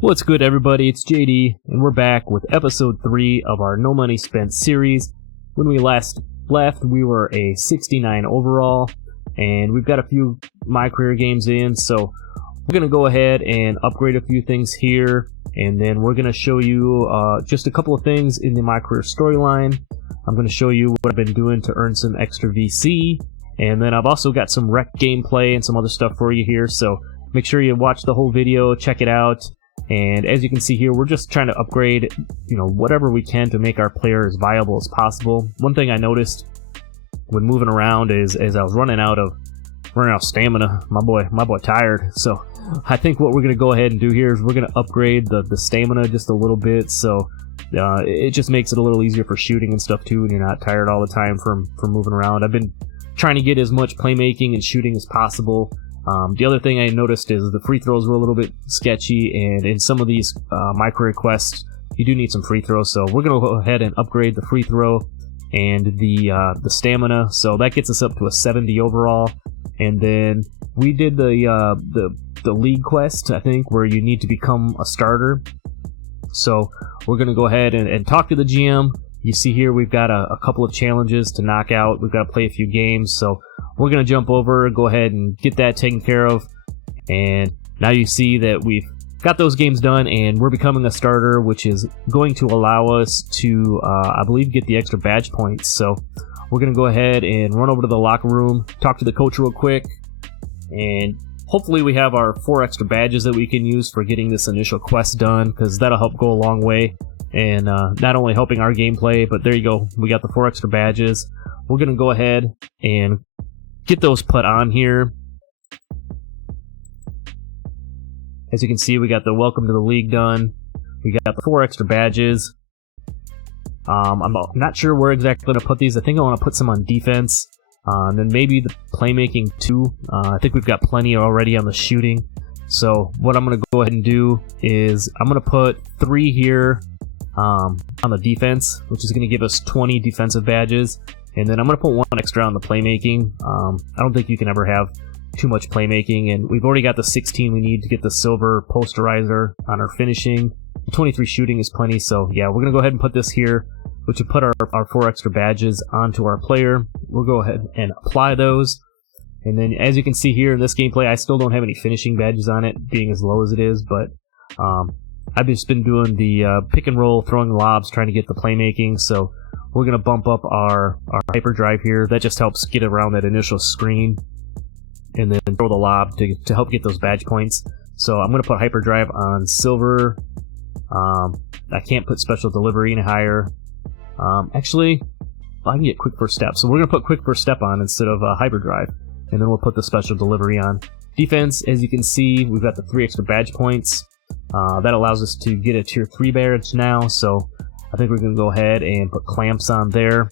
What's good, everybody? It's JD, and we're back with episode 3 of our No Money Spent series. When we last left, we were a 69 overall, and we've got a few My Career games in, so we're going to go ahead and upgrade a few things here, and then we're going to show you just a couple of things in the My Career storyline. I'm going to show you what I've been doing to earn some extra VC, and then I've also got some rec gameplay and some other stuff for you here, so make sure you watch the whole video, check it out. And as you can see here, we're just trying to upgrade, whatever we can to make our player as viable as possible. One thing I noticed when moving around is as I was running out of stamina, my boy tired. So I think what we're going to go ahead and do here is we're going to upgrade the stamina just a little bit, so it just makes it a little easier for shooting and stuff too, and you're not tired all the time from moving around. I've been trying to get as much playmaking and shooting as possible. The other thing I noticed is the free throws were a little bit sketchy, and in some of these My Career quests, you do need some free throws, so we're going to go ahead and upgrade the free throw and the stamina, so that gets us up to a 70 overall. And then we did the league quest, I think, where you need to become a starter. So we're going to go ahead and talk to the GM. You see here we've got a couple of challenges to knock out. We've got to play a few games, so we're going to jump over, go ahead and get that taken care of. And now you see that we've got those games done, and we're becoming a starter, which is going to allow us to, I believe, get the extra badge points. So we're going to go ahead and run over to the locker room, talk to the coach real quick, and hopefully we have our 4 extra badges that we can use for getting this initial quest done, because that'll help go a long way. And not only helping our gameplay, but there you go, we got the 4 extra badges. We're going to go ahead and get those put on here. As you can see, we got the welcome to the league done. We got the 4 extra badges. I'm not sure where exactly I'm going to put these. I think I want to put some on defense. And then maybe the playmaking too. I think we've got plenty already on the shooting. So what I'm going to go ahead and do is I'm going to put 3 here on the defense, which is going to give us 20 defensive badges. And then I'm going to put 1 extra on the playmaking. I don't think you can ever have too much playmaking, and we've already got the 16 we need to get the silver posterizer on our finishing. 23 shooting is plenty, so yeah, we're going to go ahead and put this here, which will put our 4 extra badges onto our player. We'll go ahead and apply those. And then as you can see here in this gameplay, I still don't have any finishing badges on it, being as low as it is, but I've just been doing the pick and roll, throwing lobs, trying to get the playmaking, so we're going to bump up our hyperdrive here. That just helps get around that initial screen, and then throw the lob to help get those badge points. So I'm going to put hyperdrive on silver. I can't put special delivery any higher. Actually, I can get quick first step. So we're going to put quick first step on instead of hyperdrive, and then we'll put the special delivery on. Defense, as you can see, we've got the 3 extra badge points. That allows us to get a tier 3 badge now, so I think we're going to go ahead and put clamps on there.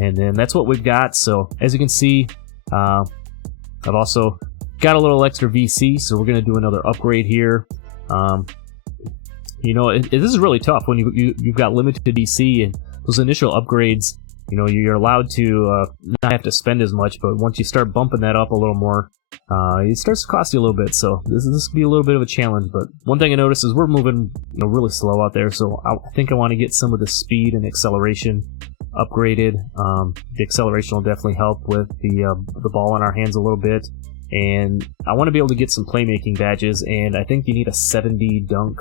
And then that's what we've got. So as you can see, I've also got a little extra VC, so we're going to do another upgrade here. This is really tough when you've got limited VC, and those initial upgrades, you're allowed to not have to spend as much, but once you start bumping that up a little more, it starts to cost you a little bit, so this could be a little bit of a challenge. But one thing I noticed is we're moving really slow out there, so I think I want to get some of the speed and acceleration upgraded. The acceleration will definitely help with the ball in our hands a little bit, and I want to be able to get some playmaking badges, and I think you need a 70 dunk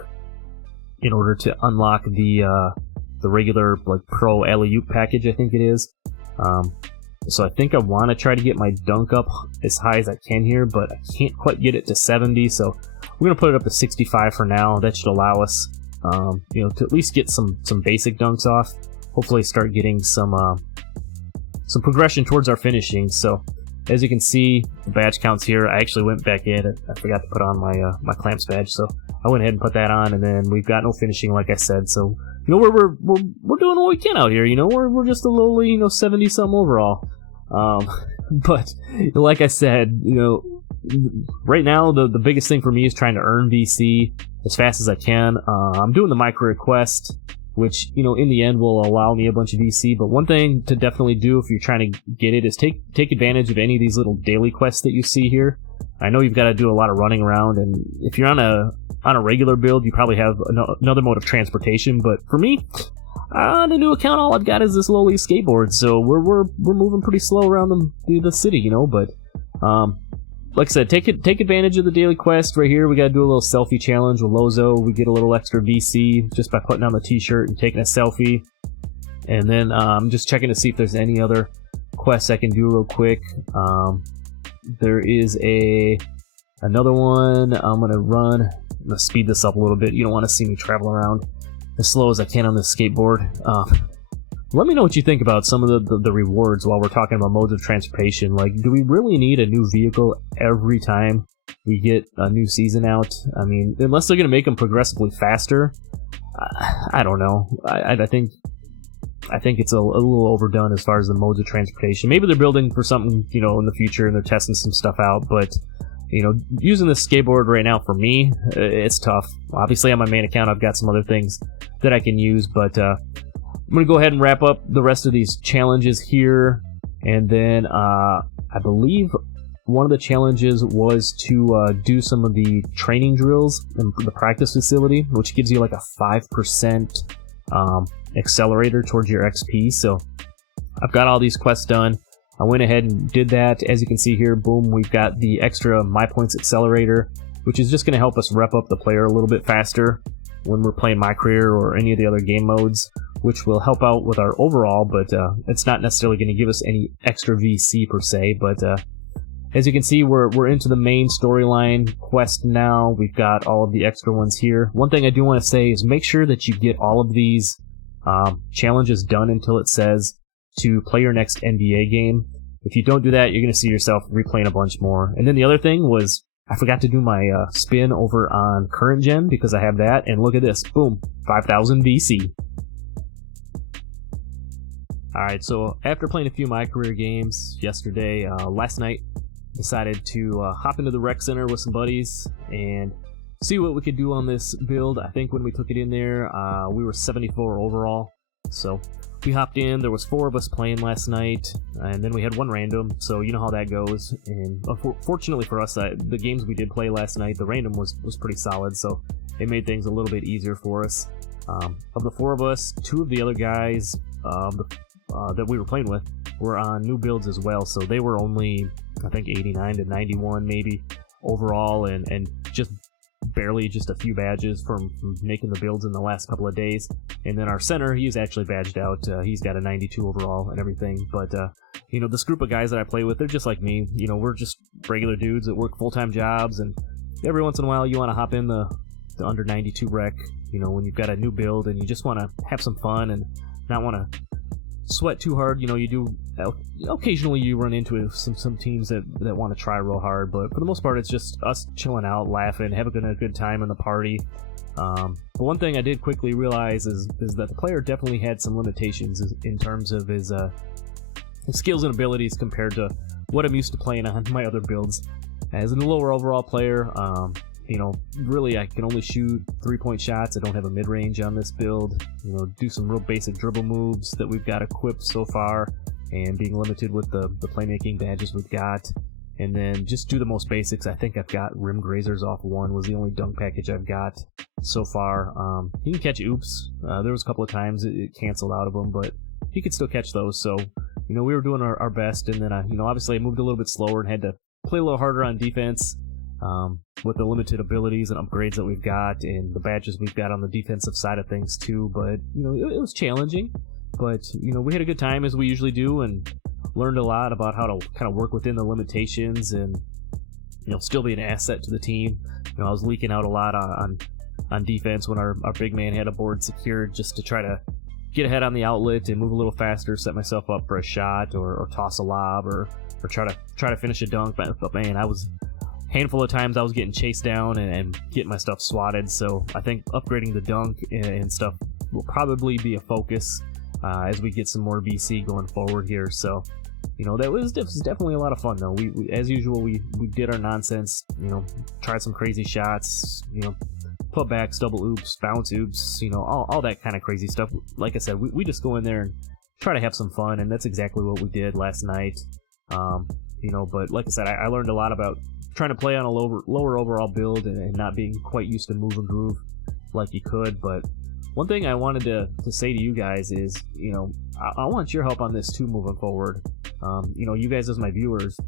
in order to unlock the regular pro alley-oop package, I think it is. So I think I want to try to get my dunk up as high as I can here, but I can't quite get it to 70, so we're going to put it up to 65 for now. That should allow us to at least get some basic dunks off. Hopefully start getting some progression towards our finishing. So as you can see, the badge counts here. I actually went back in. I forgot to put on my clamps badge, so I went ahead and put that on, and then we've got no finishing, like I said. So we're doing what we can out here. We're just a lowly 70 something overall. But like I said, right now the biggest thing for me is trying to earn VC as fast as I can. I'm doing the My Career quest, which in the end will allow me a bunch of VC. But one thing to definitely do if you're trying to get it is take advantage of any of these little daily quests that you see here. I know you've got to do a lot of running around, and if you're on a on a regular build, you probably have another mode of transportation. But for me, on the new account, all I've got is this lowly skateboard, so we're moving pretty slow around the city, you know. But like I said, take advantage of the daily quest right here. We got to do a little selfie challenge with Lozo. We get a little extra VC just by putting on the t-shirt and taking a selfie. And then I'm just checking to see if there's any other quests I can do real quick. There is another one. I'm gonna speed this up a little bit. You don't want to see me travel around as slow as I can on this skateboard. Let me know what you think about some of the rewards while we're talking about modes of transportation. Like, do we really need a new vehicle every time we get a new season out? I mean, unless they're going to make them progressively faster, I don't know. I think it's a little overdone as far as the modes of transportation. Maybe they're building for something, you know, in the future and they're testing some stuff out, but you know, using this skateboard right now for me, it's tough. Obviously on my main account I've got some other things that I can use, but I'm going to go ahead and wrap up the rest of these challenges here, and then I believe one of the challenges was to do some of the training drills in the practice facility, which gives you like a 5% accelerator towards your XP. So I've got all these quests done. I went ahead and did that. As you can see here, boom, we've got the extra My Points accelerator, which is just going to help us rep up the player a little bit faster when we're playing My Career or any of the other game modes, which will help out with our overall, but it's not necessarily going to give us any extra VC per se. But as you can see, we're into the main storyline quest now. We've got all of the extra ones here. One thing I do want to say is make sure that you get all of these challenges done until it says to play your next NBA game. If you don't do that, you're going to see yourself replaying a bunch more. And then the other thing was, I forgot to do my spin over on current gen because I have that, and look at this, boom, 5,000 VC. Alright, so after playing a few My Career games yesterday, last night, decided to hop into the rec center with some buddies and see what we could do on this build. I think when we took it in there, we were 74 overall, so we hopped in. There was 4 of us playing last night, and then we had 1 random, so you know how that goes. And fortunately for us, the games we did play last night, the random was pretty solid, so it made things a little bit easier for us. Of the 4 of us, 2 of the other guys that we were playing with were on new builds as well, so they were only, I think, 89 to 91 maybe overall, and just barely just a few badges from making the builds in the last couple of days. And then our center, he's actually badged out. He's got a 92 overall and everything. But you know, this group of guys that I play with, they're just like me. You know, we're just regular dudes that work full-time jobs, and every once in a while you want to hop in the under 92 rec, you know, when you've got a new build and you just want to have some fun and not want to sweat too hard. You know, you do occasionally you run into some teams that want to try real hard, but for the most part it's just us chilling out, laughing, having a good time in the party. But one thing I did quickly realize is that the player definitely had some limitations in terms of his skills and abilities compared to what I'm used to playing on my other builds. As a lower overall player, you know, really I can only shoot 3-point shots. I don't have a mid-range on this build. You know, do some real basic dribble moves that we've got equipped so far, and being limited with the playmaking badges we've got. And then just do the most basics. I think I've got rim grazers off 1 was the only dunk package I've got so far. You can catch oops. There was a couple of times it canceled out of them, but you could still catch those. So, you know, we were doing our best. And then, you know, obviously I moved a little bit slower and had to play a little harder on defense. With the limited abilities and upgrades that we've got and the badges we've got on the defensive side of things too. But, you know, it was challenging, but, you know, we had a good time as we usually do, and learned a lot about how to kind of work within the limitations and, you know, still be an asset to the team. You know, I was leaking out a lot on defense when our big man had a board secured, just to try to get ahead on the outlet and move a little faster, set myself up for a shot or toss a lob or try to finish a dunk. But man, I was handful of times I was getting chased down and getting my stuff swatted. So I think upgrading the dunk and stuff will probably be a focus as we get some more VC going forward here. So, you know, that was definitely a lot of fun though. We as usual, we did our nonsense, you know, tried some crazy shots, you know, putbacks, double oops, bounce oops, you know, all that kind of crazy stuff. Like I said, we just go in there and try to have some fun, and that's exactly what we did last night. You know, but like I said, I learned a lot about trying to play on a lower overall build and not being quite used to move and groove like you could. But one thing I wanted to say to you guys is, you know, I want your help on this too moving forward. You know, you guys as my viewers,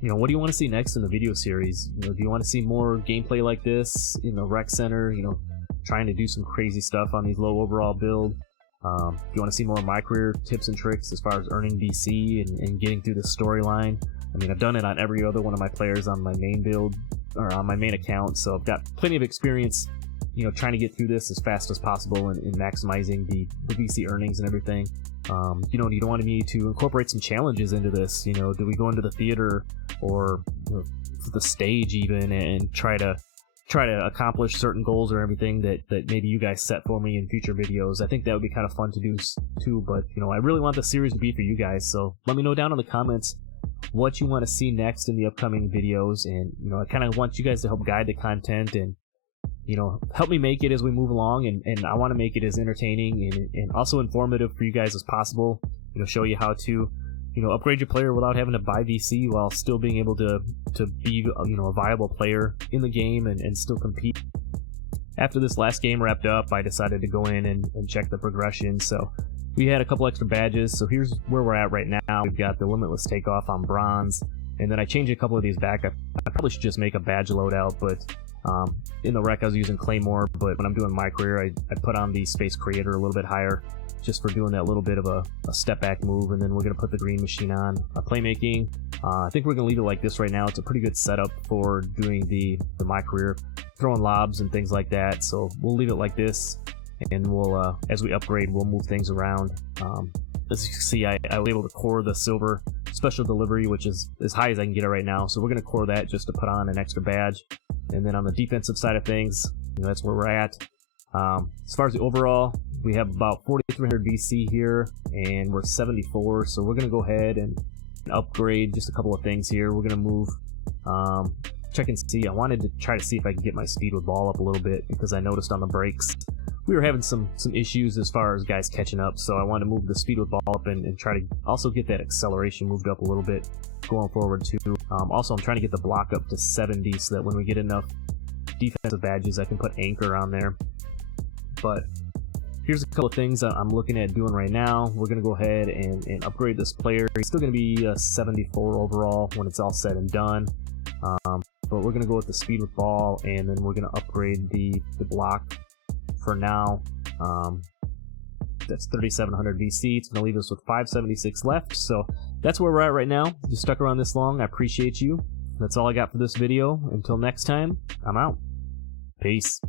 you know, what do you want to see next in the video series? You know, do you want to see more gameplay like this? You know, Rec Center, you know, trying to do some crazy stuff on these low overall build. Do you want to see more of my career tips and tricks as far as earning DC and getting through the storyline? I mean, I've done it on every other one of my players on my main build or on my main account, so I've got plenty of experience, you know, trying to get through this as fast as possible and maximizing the DC earnings and everything. You know, you don't want me to incorporate some challenges into this. You know, do we go into the theater or, you know, the stage even and try to accomplish certain goals or everything that maybe you guys set for me in future videos? I think that would be kind of fun to do too, but, you know, I really want the series to be for you guys, so let me know down in the comments what you want to see next in the upcoming videos. And, you know, I kind of want you guys to help guide the content and, you know, help me make it as we move along, and I want to make it as entertaining and also informative for you guys as possible. You know, show you how to, you know, upgrade your player without having to buy VC while still being able to be, you know, a viable player in the game and still compete. After this last game wrapped up, I decided to go in and check the progression. So we had a couple extra badges, so here's where we're at right now. We've got the Limitless Takeoff on bronze, and then I changed a couple of these back. I probably should just make a badge loadout, but in the rec I was using Claymore, but when I'm doing my career I put on the Space Creator a little bit higher just for doing that little bit of a step back move. And then we're going to put the Green Machine on. Playmaking, I think we're going to leave it like this right now. It's a pretty good setup for doing the my career, throwing lobs and things like that, so we'll leave it like this, and we'll as we upgrade we'll move things around. As you can see, I was able to core the silver special delivery, which is as high as I can get it right now, so we're going to core that just to put on an extra badge. And then on the defensive side of things, you know, that's where we're at. As far as the overall, we have about 4,300 VC here, and we're 74, so we're going to go ahead and upgrade just a couple of things here. We're going to move, check and see. I wanted to try to see if I can get my speed with ball up a little bit, because I noticed on the breaks we were having some issues as far as guys catching up, so I want to move the speed with ball up and try to also get that acceleration moved up a little bit going forward too. Also, I'm trying to get the block up to 70 so that when we get enough defensive badges I can put anchor on there. But here's a couple of things I'm looking at doing right now. We're going to go ahead and upgrade this player. He's still going to be a 74 overall when it's all said and done, but we're going to go with the speed with ball, and then we're going to upgrade the block for now. That's 3,700 VC. It's going to leave us with 576 left, so that's where we're at right now. If you stuck around this long, I appreciate you. That's all I got for this video. Until next time, I'm out. Peace.